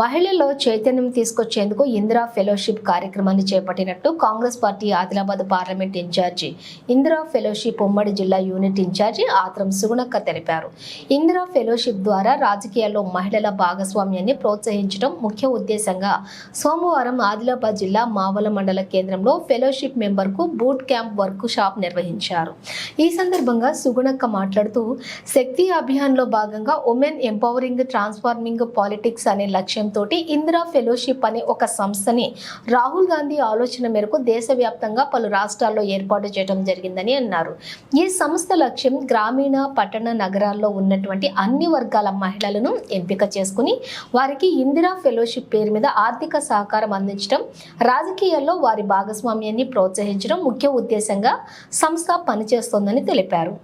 మహిళల్లో చైతన్యం తీసుకొచ్చేందుకు ఇందిరా ఫెలోషిప్ కార్యక్రమాన్ని చేపట్టినట్టు Congress party Adilabad parliament in-charge Indira fellowship ఉమ్మడి జిల్లా యూనిట్ ఇన్ఛార్జి ఆత్రం సుగుణక్క తెలిపారు. ఇందిరా ఫెలోషిప్ ద్వారా రాజకీయాల్లో మహిళల భాగస్వామ్యాన్ని ప్రోత్సహించడం ముఖ్య ఉద్దేశంగా సోమవారం ఆదిలాబాద్ జిల్లా మావల మండల కేంద్రంలో ఫెలోషిప్ మెంబర్కు బూట్ క్యాంప్ వర్క్ షాప్ నిర్వహించారు. ఈ సందర్భంగా సుగుణక్క మాట్లాడుతూ శక్తి అభియాన్లో భాగంగా ఉమెన్ ఎంపవరింగ్ ట్రాన్స్ఫార్మింగ్ పాలిటిక్స్ అనే లక్ష్యం లక్ష్యంతో ఇందిరా ఫెలోషిప్ అనే ఒక సంస్థని రాహుల్ గాంధీ ఆలోచన మేరకు దేశవ్యాప్తంగా పలు రాష్ట్రాల్లో ఏర్పాటు చేయడం జరిగిందని అన్నారు. ఈ సంస్థ లక్ష్యం గ్రామీణ పట్టణ నగరాల్లో ఉన్నటువంటి అన్ని వర్గాల మహిళలను ఎంపిక చేసుకుని వారికి ఇందిరా ఫెలోషిప్ పేరు మీద ఆర్థిక సహకారం అందించడం రాజకీయాల్లో వారి భాగస్వామ్యాన్ని ప్రోత్సహించడం ముఖ్య ఉద్దేశంగా సంస్థ పనిచేస్తోందని తెలిపారు.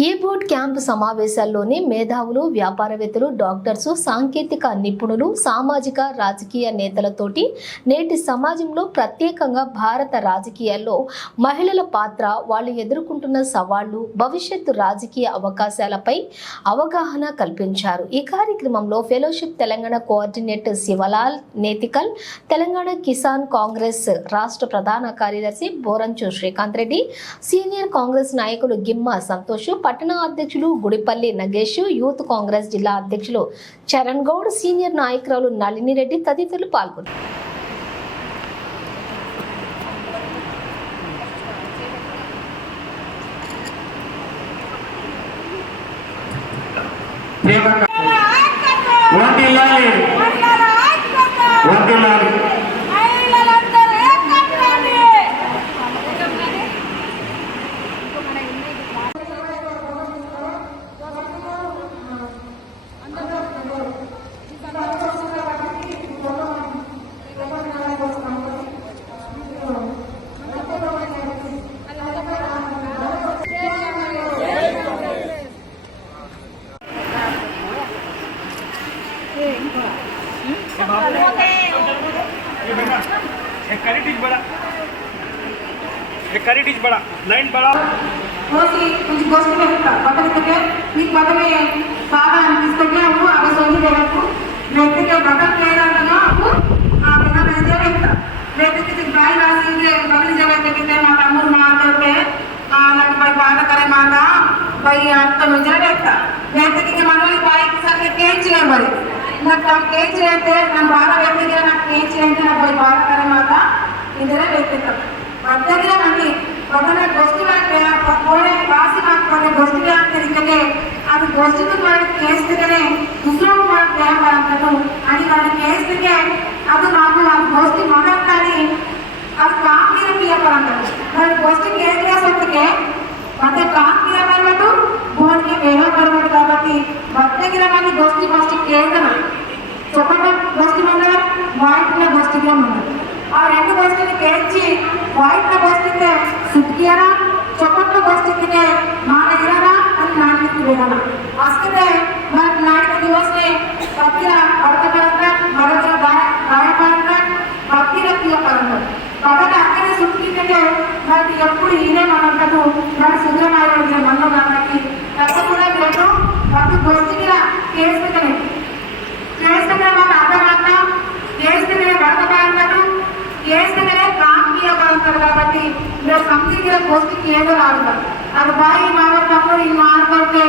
ఈ బోర్డ్ క్యాంప్ సమావేశాల్లోని మేధావులు వ్యాపారవేత్తలు డాక్టర్స్ సాంకేతిక నిపుణులు సామాజిక రాజకీయ నేతలతోటి నేటి సమాజంలో ప్రత్యేకంగా భారత రాజకీయాల్లో మహిళల పాత్ర వాళ్ళు ఎదుర్కొంటున్న సవాళ్ళు భవిష్యత్తు రాజకీయ అవకాశాలపై అవగాహన కల్పించారు. ఈ కార్యక్రమంలో ఫెలోషిప్ తెలంగాణ కోఆర్డినేటర్ శివలాల్ నేతికల్ తెలంగాణ కిసాన్ కాంగ్రెస్ రాష్ట్ర ప్రధాన కార్యదర్శి బోరంచు శ్రీకాంత్ రెడ్డి సీనియర్ కాంగ్రెస్ నాయకులు గిమ్మ సంతోష్ పట్టణ అధ్యక్షులు గుడిపల్లి నగేష్ యూత్ కాంగ్రెస్ జిల్లా అధ్యక్షులు చరణ్ గౌడ్ సీనియర్ నాయకురాలు నళిని రెడ్డి తదితరులు పాల్గొన్నారు. వంటిల్లాలి వంటిల్లాలి ಕರಿ ಟೀಚ್ ಬೇಡ ಲೈನ್ ಬೇಡ కోసి కొంచెం కోసుకుంటే బతకతుంటే నీకు బతమే బాగా అనిపిస్తుంటే అప్పుడు ఆ సొంత వరకు లేకపోతే బతక లేదన్నా అప్పుడు ఆ విధంగా నేను చేయలేస్తా లేకపోతే గాలి రాసి బతలు చేయలేకపోతే మా తమ్ముడు మాట్లాడితే నాకు మరి బాధకరే మాట మరి అర్థం చేయలేస్తా లేకపోతే ఇంకా మనల్ని బాయికి సరిగ్గా కేర్ చేయాలి మరి నాకు నాకు కేంచలేస్తే నా బాధ వ్యక్తిగా నాకు ఏం కేంచలేంటే నాకు బై బాధకర మాట ఇందులో వ్యక్తిత్వం దగ్గర మంది ఒకన గొస్తుగా పోడే రాసి నాకు కొన్ని గొస్తుగా తిరిగితే అది గొస్తుకు వాడి కేసుగానే దుసరం వాడి ప్రేమను అని వాడి కేసుకే అది నాకు అది గొస్తు మొదలు కానీ భక్తగిర మంది గొస్తు ఫస్ట్ కేంద్రం చొప్పట గొస్తు మండలం వాయిట్ల గొస్తుగా ఉన్నది ఆ రెండు గొస్తుని కేంచి వాయిట్ల గొస్తుకే సుట్కియరా చొప్పట్ల గొస్తుకినే మానగిరరా అని నాటికి విడన అస్తే మనకి నాటిక దివసే పత్తిర అడకపరంగా మరొక గాయపరంగా పత్తిర ప్రియపరంగా కాబట్టి అక్కడ సుట్కితే మనకి ఎప్పుడు ఈయనే మనంటకు మన సుందరనారాయణ ಮಾಡಿ ಇವಾಗ ಸಂಸ್ಕೃತಿ ಕೋಸ್ಟಿಂಗ್ ಹೇಗೋ ಆಗ್ತಾರೆ ಅದು ಬಾಯಿ ಮಾಡಬೇಕಂದ್ರೆ ಇಲ್ಲಿ ಮಾಡ್ಬಾರ್ದೆ